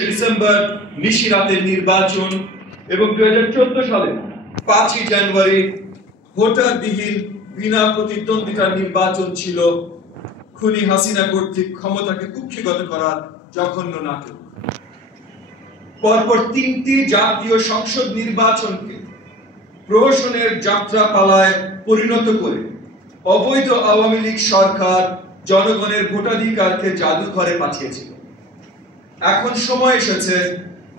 December নিশিরাতের নির্বাচন এবং 2014 সালে 5ই জানুয়ারি ভোটারবিহীন বিনা প্রতিদ্বন্দ্বিতার নির্বাচন ছিল খুনি হাসিনা কর্তৃক ক্ষমতাকে কুক্ষিগত করার জঘন্য নাটক। পরপর 3টি জাতীয় সংসদ নির্বাচনকে প্রহসনের যাত্রাপালায় পরিণত করে অবৈধ আওয়ামী লীগ সরকার জনগণের ভোটাধিকারকে জাদুঘরে পাঠিয়েছিল। এখন সময় এসেছে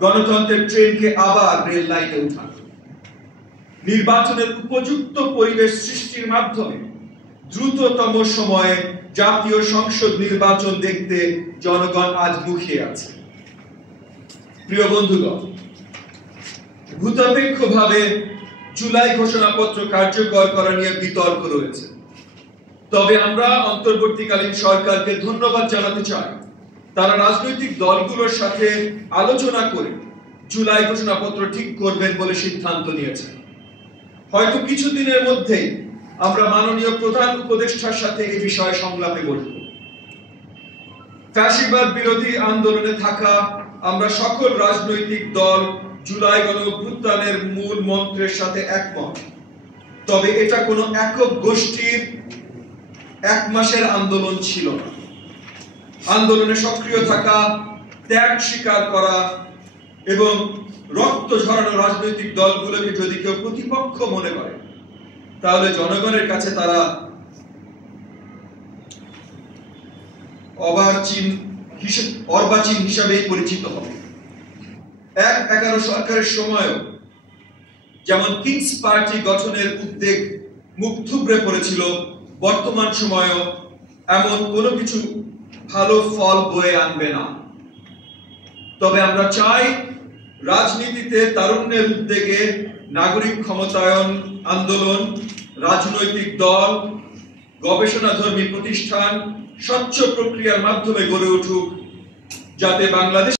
গণতন্ত্রের ট্রেনকে আবার রেল লাইনে উঠানো। নির্বাচনের উপযুক্ত পরিবেশ সৃষ্টির মাধ্যমে দ্রুততম সময়ে জাতীয় সংসদ নির্বাচন দেখতে জনগণ আজ মুখিয়ে আছে। প্রিয় বন্ধুগণ, ভূতাপেক্ষভাবে জুলাই ঘোষণাপত্র কার্যকর করা নিয়ে বিতর্ক রয়েছে, তবে আমরা অন্তর্বর্তীকালীন সরকারকে ধন্যবাদ জানাতে চাই। তারা রাজনৈতিক দলগুলোর সাথে আলোচনা করে জুলাই ঘোষণাপত্র ঠিক করবেন বলে সিদ্ধান্ত নিয়েছেন। হয়তো কিছুদিনের মধ্যেই আমরা মাননীয় প্রধান উপদেষ্টার সাথে এই বিষয়ে সংলাপে বসব। ফ্যাসিবাদ বিরোধী আন্দোলনে থাকা আমরা সকল রাজনৈতিক দল জুলাই গণঅভ্যুত্থানের মূল মন্ত্রের সাথে একমত, তবে এটা কোনো একক গোষ্ঠীর এক মাসের আন্দোলন ছিল না। আন্দোলনে সক্রিয় থাকা, ত্যাগ স্বীকার করা এবং রক্ত ঝরানো রাজনৈতিক দলগুলোকে যদি কেউ প্রতিপক্ষ মনে করে, তাহলে জনগণের কাছে তারা অর্বাচীন হিসাবেই পরিচিত হবে। 1-11 সরকারের সময়ও যেমন কিংস পার্টি গঠনের উদ্যোগ মুখ থুবড়ে পড়েছিল, বর্তমান সময়ও এমন কোনো কিছু ভালো ফল বয়ে আনবে না। তবে আমরা চাই রাজনীতিতে তারুণ্যের উদ্যোগে নাগরিক ক্ষমতায়ন আন্দোলন, রাজনৈতিক দল, গবেষণাধর্মী প্রতিষ্ঠান স্বচ্ছ প্রক্রিয়ার মাধ্যমে গড়ে উঠুক, যাতে বাংলাদেশ